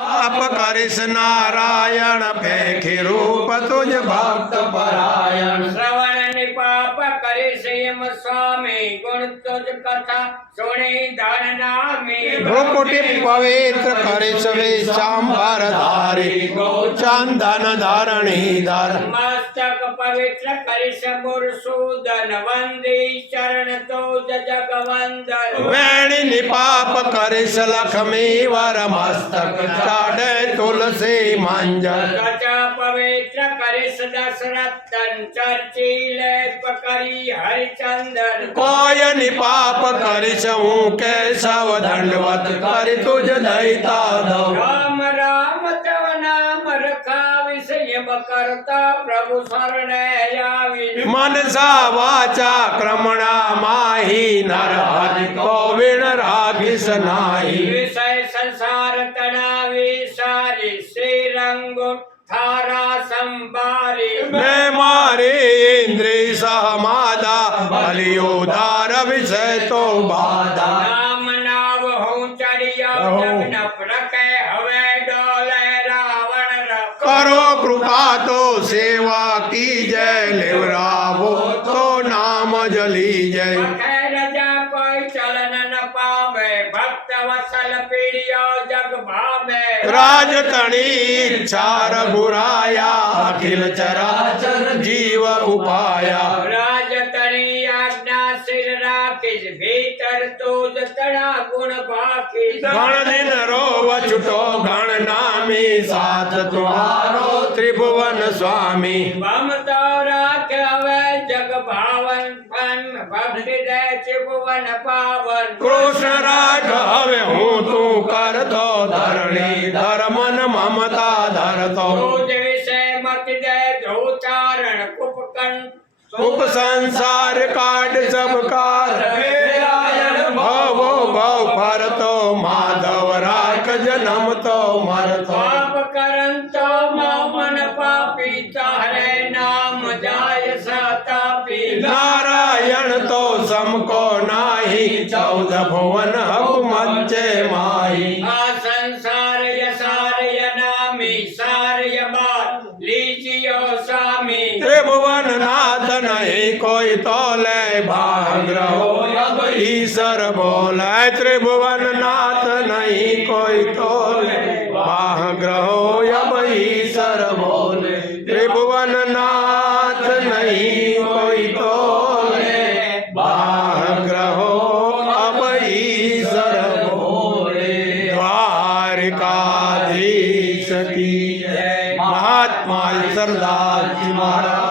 आप करिस नारायण पेखी रूप तुझ भक्त परायण। श्रवण निपाप करिस यम स्वामी गुण तुझ कथा सुनी धन नामी। भ्रुकुटी पवित्र करिस विशांबर धारी चंदन धरणी धर। मस्तक पवित्र करिस मुरसूदन वंदी चरण तुझ जगवंदन। वेणी निपाप करिस लक्ष्मी वर मस्तक चाढ़े तुलसी मंजर। कचा पवित्र करिस दशरथन चर्ची लेप करी हरिचंदन। कोय निपाप करिस केशव दंडवत करि तुझ दयिता दो। राम राम तव नाम रखा विषय करता प्रभु शरण आवी। मनसा वाचा क्रमणा माही नर हरि गोविण राखिस नाही। विषय संसार तनावी सारी श्री रंगो थारा संबारी। मैं मारे इंद्री सहमादा बलियोदार विषय तो बाधा। नाम नाव हूँ चढ़िया जब नप रखे हवे डोले रावण रख। करो कृपा तो सेवा की जय लेवरावो तो नाम जली जय। रजा कोई चलन न पावे भक्त वसल पीड़ियो जग भावे। राज तणी इच्छा रघुराया अखिल चराचर जीव उपाया। राज तनी आज्ञा सिर राखिस भीतर तुझ तड़ा गुण बाखिस। गण दिन रोव छुटो गण नामी साथ तुम्हारो त्रिभुवन स्वामी। बम तो राख हवे जग भावन फन भक्ति दे त्रिभुवन पावन। कृष्ण राग हवे हूँ तू कर दो धरणी धर्मन ममता धर तो। तुझ विषय मत दे धोचारण कुपकंठ। उप संसार काट सब कार भवो भव भर तो माधव राख जन्म तो मर तो। पाप करन तो मन पापी तारे नाम जाय सतापी। नारायण तो समको नाही 14 भुवन हुकुमंचे माही। आ संसार यसार यनामी सार यबार लीजियो स्वामी। त्रिभुवन नाथ नहीं कोई तोले भाग्रहो अब ईश्वर बोले। त्रिभुवन नाथ नहीं कोई तोले भाग्रहो अब ईश्वर बोले। त्रिभुवन नाथ नहीं कोई तोले भाग्रहो अब ईश्वर बोले। द्वारिकाधीश की जय। महात्मा सरदार जी महाराज।